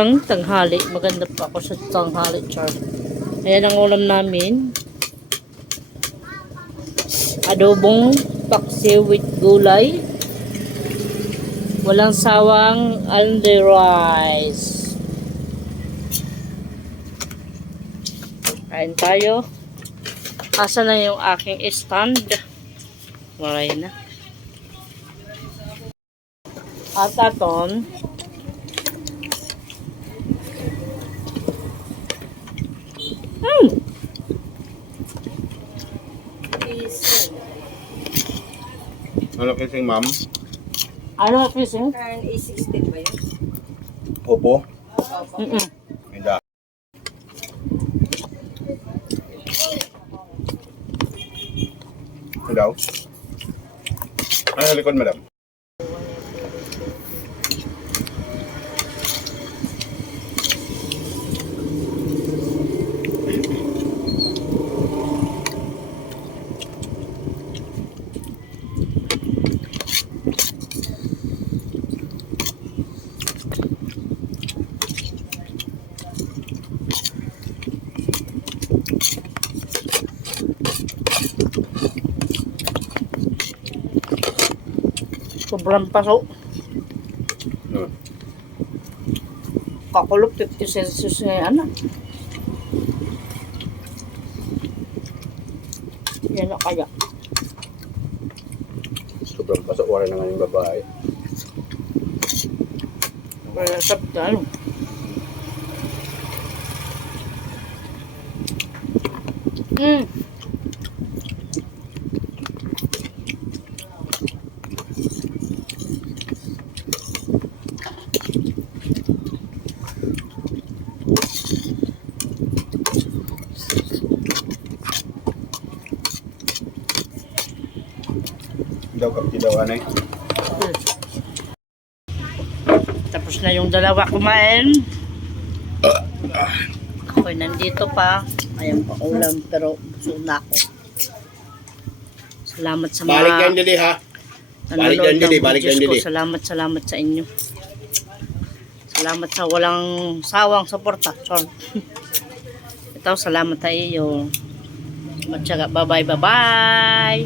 Ang tanghali. Maganda pa ako sa tanghali, Char. Ayan ang ulam namin. Adobong paksi with gulay. Walang sawang under rice. Kain tayo. Asa na yung aking stand? Maray na. At aton, Hmm. Ano kising ma'am? Ano fishing? Karen A16 ba yun? Opo. Opo. Mm-mm. Hindi. Daw? Ano likod, madam? Sobrang paso. Ano? Kakulog 50 Celsius ngayon. Ano? Yan na kaya. Sobrang pasok wala na nga yung babae. Kaya sabta ano. Mm. Anay. Tapos na yung dalawa kumain. Ako'y nandito pa. Ayan pa ulam pero busog na ako. Salamat sa mga Balik yan dili ha. balik yan, Dili, balik yan. Dili. Salamat, salamat sa inyo. Salamat sa walang sawang suporta. Chon. Ito, salamat sa iyo. Matyaga. Bye-bye, bye-bye.